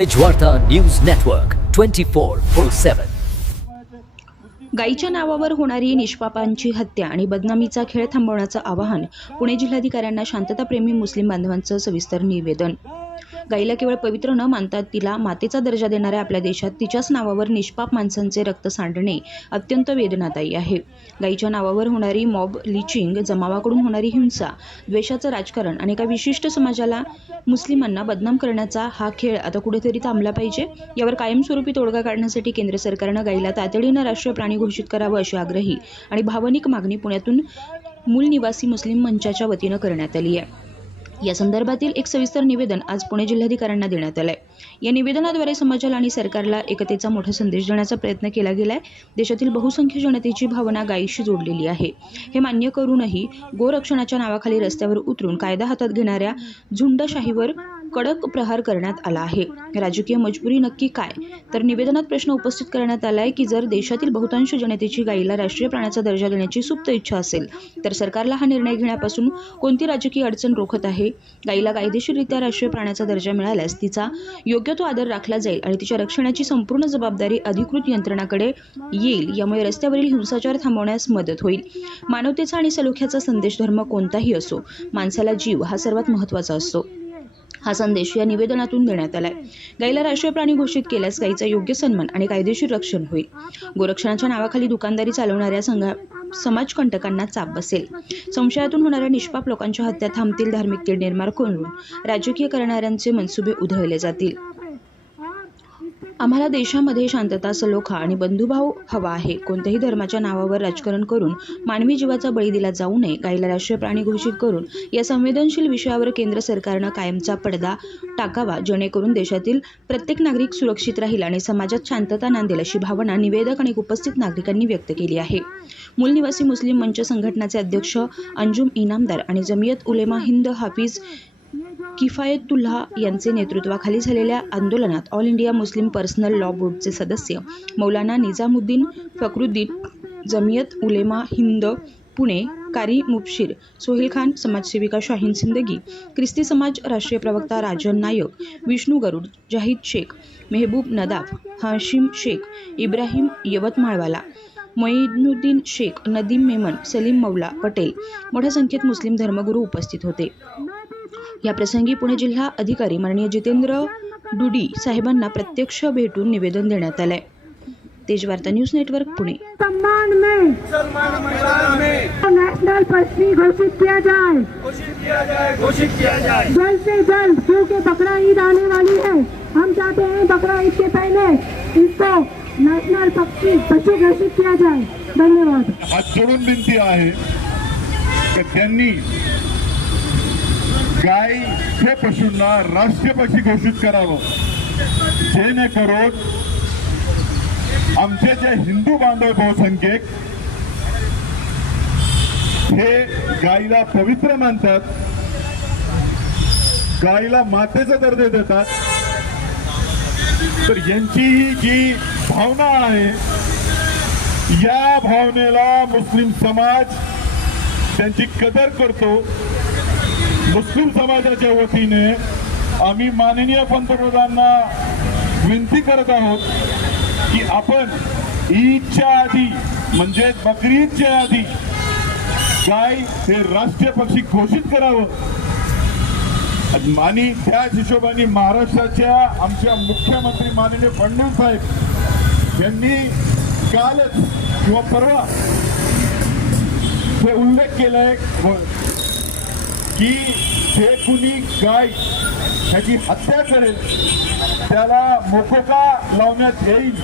वार्ता news network 24/7. गायीच्या नावावर होणारी निष्पापांची हत्या आणि बदनामीचा खेळ थांबवण्याचं आवाहन पुणे जिल्हाधिकाऱ्यांना शांतताप्रेमी मुस्लिम बांधवांचं सविस्तर निवेदन. गायीला केवळ पवित्र न मानता तिला मातेचा दर्जा देणाऱ्या आपल्या देशात तिच्याच नावावर निष्पाप माणसांचे रक्त सांडणे अत्यंत वेदनादायी आहे. गायीच्या नावावर होणारी मॉब लिचिंग, जमावाकडून होणारी हिंसा, द्वेषाचं राजकारण आणि एका विशिष्ट समाजाला, मुस्लिमांना बदनाम करण्याचा हा खेळ आता कुठेतरी थांबला पाहिजे. यावर कायमस्वरूपी तोडगा काढण्यासाठी केंद्र सरकारनं गायीला तातडीनं राष्ट्रीय प्राणी घोषित करावं अशी आग्रही आणि भावनिक मागणी पुण्यातून मूल निवासी मुस्लिम मंचाच्या वतीनं करण्यात आली आहे. या संदर्भातील एक सविस्तर निवेदन आज पुणे जिल्हाधिकाऱ्यांना देण्यात आलंय. या निवेदनाद्वारे समाजाला आणि सरकारला एकतेचा मोठा संदेश देण्याचा प्रयत्न केला गेलाय. देशातील बहुसंख्य जनतेची भावना गायीशी जोडलेली आहे. हे मान्य करूनही गोरक्षणाच्या नावाखाली रस्त्यावर उतरून कायदा हातात घेणाऱ्या झुंडशाहीवर कडक प्रहार करण्यात आला आहे. राजकीय मजबुरी नक्की काय? तर निवेदनात प्रश्न उपस्थित करण्यात आलाय की जर देशातील बहुतांश जनतेची गायीला राष्ट्रीय प्राण्याचा दर्जा देण्याची सुप्त इच्छा असेल तर सरकारला हा निर्णय घेण्यापासून कोणती राजकीय अडचण रोखत आहे? गायीला कायदेशीररित्या राष्ट्रीय प्राण्याचा दर्जा मिळाल्यास तिचा योग्य तो आदर राखला जाईल आणि तिच्या रक्षणाची संपूर्ण जबाबदारी अधिकृत यंत्रणांकडे येईल. यामुळे रस्त्यावरील हिंसाचार थांबवण्यास मदत होईल. मानवतेचा आणि सलोख्याचा संदेश धर्म कोणताही असो, माणसाला जीव हा सर्वात महत्त्वाचा असतो. हा संदेश या निवेदनातून देण्यात आलाय. गायीला राष्ट्रीय प्राणी घोषित केल्यास गायीचा योग्य सन्मान आणि कायदेशीर रक्षण होईल. गोरक्षणाच्या नावाखाली दुकानदारी चालवणाऱ्या समाजकंटकांना चाप बसेल. संशयातून होणाऱ्या निष्पाप लोकांच्या हत्या थांबतील. धार्मिकते निर्माण करून राजकीय करणाऱ्यांचे मनसुबे उधळले जातील. आम्हाला देशामध्ये शांतता, सलोखा आणि बंधुभाव हवा आहे. कोणत्याही धर्माच्या नावावर राजकारण करून मानवी जीवाचा बळी दिला जाऊ नये. गायीला राष्ट्रीय प्राणी घोषित करून या संवेदनशील विषयावर केंद्र सरकारनं कायमचा पडदा टाकावा, जेणेकरून देशातील प्रत्येक नागरिक सुरक्षित राहील आणि समाजात शांतता नांदेल अशी भावना निवेदक आणि उपस्थित नागरिकांनी व्यक्त केली आहे. मूल निवासी मुस्लिम मंच संघटनाचे अध्यक्ष अंजुम इनामदार आणि जमियत उलेमा हिंद हाफिज किफायतुल्लाह यांचे नेतृत्वाखाली झालेल्या आंदोलनात all India Muslim personal law बोर्डचे सदस्य मौलाना निजामुद्दीन फखरुद्दीन, जमियत उलेमा हिंद पुणे कारी मुबशीर, सोहेल खान, समाजसेविका शाहीन सिंदगी, ख्रिस्ती समाज राष्ट्रीय प्रवक्ता राजन नायक, विष्णू गरुड, जाहिद शेख, मेहबूब नदाफ, हाशिम शेख, इब्राहिम यवतमाळवाला, मोइनुद्दीन शेख, नदीम मेमन, सलीम मौला पटेल मोठ्या संख्येत मुस्लिम धर्मगुरू उपस्थित होते. या प्रसंगी पुणे जिल्हा अधिकारी माननीय जितेंद्र डुडी साहेबांना प्रत्यक्ष भेटून निवेदन देण्यात आलंय. तेज वार्ता न्यूज नेटवर्क पुणे. सम्मान में नेशनल पक्षी घोषित किया जाए, जल्द से जल्द, क्योंकि बकरा ईद आने वाली है. हम चाहते हैं बकरा ईद के पहले इसको नेशनल पशु घोषित किया जाए. धन्यवाद. हात जोडून विनंती आहे की त्यांनी गाय हे पशूंना राष्ट्रीय पक्षी घोषित करावं, जेणेकरून आमचे जे हिंदू बांधव बहुसंख्यक हे गायीला पवित्र मानतात, गायीला मातेचा दर्जा देतात. तर यांची ही जी भावना आहे, या भावनेला मुस्लिम समाज त्यांची कदर करतो. मुस्लिम समाजाच्या वतीने आम्ही माननीय पंतप्रधानांना विनंती करत आहोत की आपण ईदच्या आधी, म्हणजे बकरी ईदच्या आधी गाय हे राष्ट्रीय पक्षी घोषित करावं. आणि त्याच हिशोबाने महाराष्ट्राच्या आमच्या मुख्यमंत्री माननीय फडणवीस साहेब यांनी कालच किंवा परवा हे उल्लेख केलाय की जे कुणी गाय ह्याची हत्या करेल त्याला मोकोका लावण्यात येईल.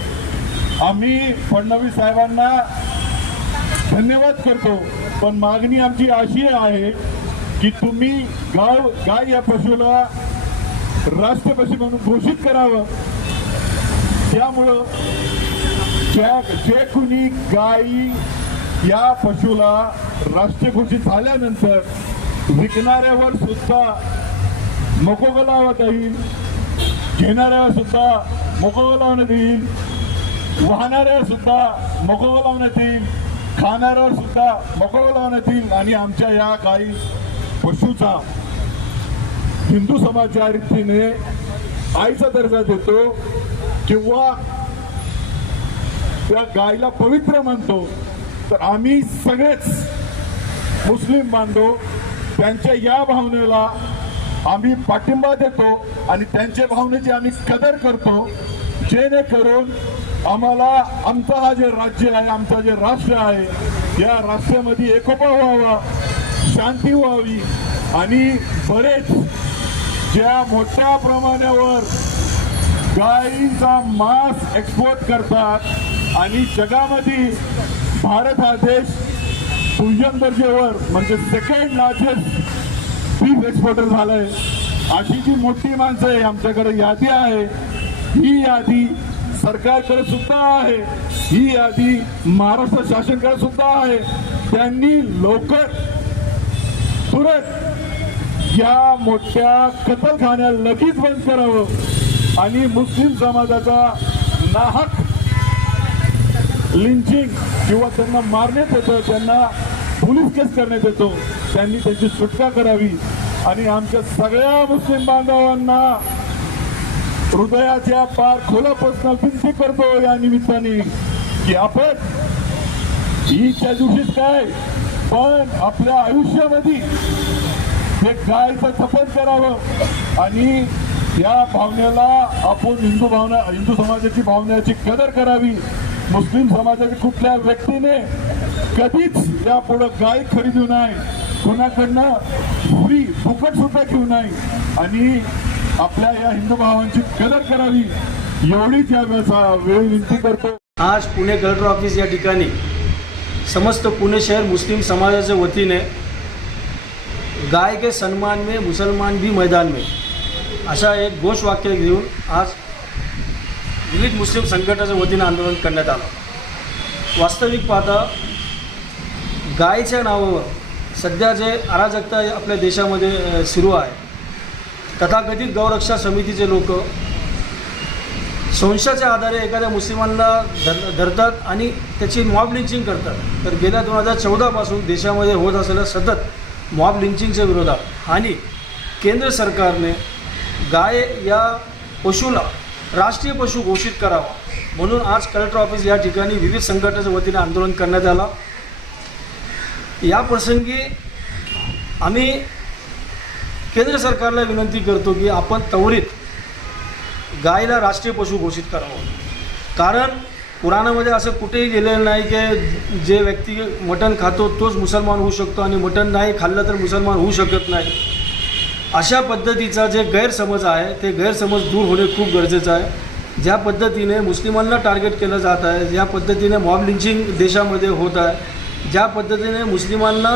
आम्ही फडणवीस साहेबांना धन्यवाद करतो, पण मागणी आमची अशी आहे की तुम्ही गाय या पशुला राष्ट्रीय पशु म्हणून घोषित करावं. त्यामुळं जे कुणी गायी या पशुला राष्ट्रीय घोषित झाल्यानंतर विकणाऱ्यावर सुद्धा मोकोका लावता येईल, घेणाऱ्यावर सुद्धा मोकोका लावण्यात येईल, वाहणाऱ्यावर सुद्धा मोकोका लावण्यात येईल, खाणाऱ्यावर सुद्धा मोकोका लावण्यात येईल. आणि आमच्या या गायी पशुचा हिंदू समाजाच्या रीतीने आईचा दर्जा देतो किंवा त्या गायला पवित्र मानतो, तर आम्ही सगळेच मुस्लिम बांधव त्यांच्या या भावनेला आम्ही पाठिंबा देतो आणि त्यांच्या भावनेची आम्ही कदर करतो, जेणेकरून आम्हाला आमचा हा जे राज्य आहे, आमचा जे राष्ट्र आहे, या राष्ट्रामध्ये एकोपा व्हावा, शांती व्हावी आणि बरेच ज्या मोठ्या प्रमाणावर गायींचा मांस एक्सपोर्ट करतात आणि जगामध्ये भारत हा देश दुय्यम दर्जेवर म्हणजे सेकंड लार्जेस्ट बीफ एक्सपोर्टर झालाय. अशी जी मोठी माणसं आहे आमच्याकडे यादी आहे, ही यादी सरकारकडे सुद्धा आहे, ही यादी महाराष्ट्र शासनाकडे सुद्धा आहे. त्यांनी लवकर तुरंत या मोठ्या कत्तलखान्या लगेच बंद करावं आणि मुस्लिम समाजाचा नाहक लिंचिंग किंवा त्यांना मारण्यात येतं, त्यांना पोलीस केस करण्यात येतो, त्यांनी त्यांची सुटका करावी. आणि आमच्या सगळ्या मुस्लिम बांधवांना हृदयाच्या पार खोलापासून विनंती करतो या निमित्ताने की आपण ईदच्या दिवशीच काय पण आपल्या आयुष्यामध्ये हे गायचं जपन करावं आणि या भावनेला आपण हिंदू समाजाची भावनेची कदर करावी. मुस्लिम समाजाच्या कुठल्या व्यक्तीने कधीच यापुढे गाय खरेदू नये, कुणाकडनं भुरी फुकट सुद्धा घेऊ नये आणि आपल्या या हिंदू भावांची कदर करावी, एवढीच या वेळी विनंती करतो. आज पुणे कलेक्टर ऑफिस या ठिकाणी समस्त पुणे शहर मुस्लिम समाजाच्या वतीने गाय के सम्मान में मुसलमान भी मैदान में अशा एक घोषवाक्य घेऊन आज विविध मुस्लिम संघटनाच्या वतीने आंदोलन करण्यात आलं. वास्तविक पाहता गायच्या नावावर सध्या जे अराजकता आपल्या देशामध्ये सुरू आहे, तथाकथित गौरक्षा समितीचे लोक संशयाच्या आधारे एखाद्या मुस्लिमांना धरतात आणि त्याची मॉब लिंचिंग करतात. तर गेल्या 2014 पासून देशामध्ये होत असलेल्या सतत मॉब लिंचिंगच्या विरोधात आणि केंद्र सरकारने गाय या पशुला राष्ट्रीय पशु घोषित करावा म्हणून आज कलेक्टर ऑफिस या ठिकाणी विविध संघटनाच्या वतीने आंदोलन करण्यात आलं. या प्रसंगी आम्ही केंद्र सरकारला विनंती करतो की आपण त्वरित गायला राष्ट्रीय पशु घोषित करावं. कारण कुराणामध्ये असं कुठेही लिहिलेलं नाही की जे व्यक्ती मटण खातो तोच मुसलमान होऊ शकतो आणि मटण नाही खाल्लं तर मुसलमान होऊ शकत नाही. अशा पद्धतीचा जे गैरसमज आहे ते गैरसमज दूर होणे खूप गरजेचं आहे. ज्या पद्धतीने मुस्लिमांना टार्गेट केलं जात आहे, ज्या पद्धतीने मॉब लिंचिंग देशामध्ये होत आहे, ज्या पद्धतीने मुस्लिमांना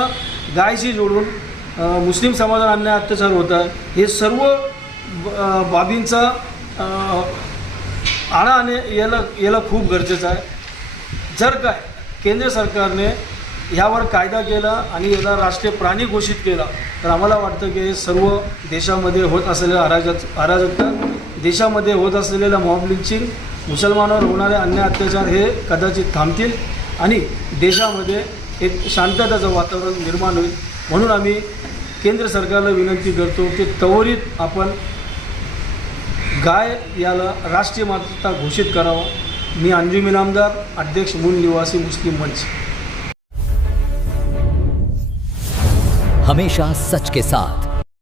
गायशी जोडून मुस्लिम समाजाला अन्याय अत्याचार होत आहे, हे सर्व बाबींचा आळा याला खूप गरजेचं आहे. जर काय केंद्र सरकारने ह्यावर कायदा केला आणि याला राष्ट्रीय प्राणी घोषित केला तर आम्हाला वाटतं की हे सर्व देशामध्ये होत असलेल्या अराजकता, देशामध्ये होत असलेल्या मॉब लिंचिंग, मुसलमानावर होणारे अन्याय अत्याचार हे कदाचित थांबतील आणि देशामध्ये एक शांतताचं वातावरण निर्माण होईल. म्हणून आम्ही केंद्र सरकारला विनंती करतो की त्वरित आपण गाय याला राष्ट्रीय मान्यता घोषित करावा. मी अंजुम इनामदार, अध्यक्ष मूल निवासी मुस्लिम मंच. हमेशा सच के साथ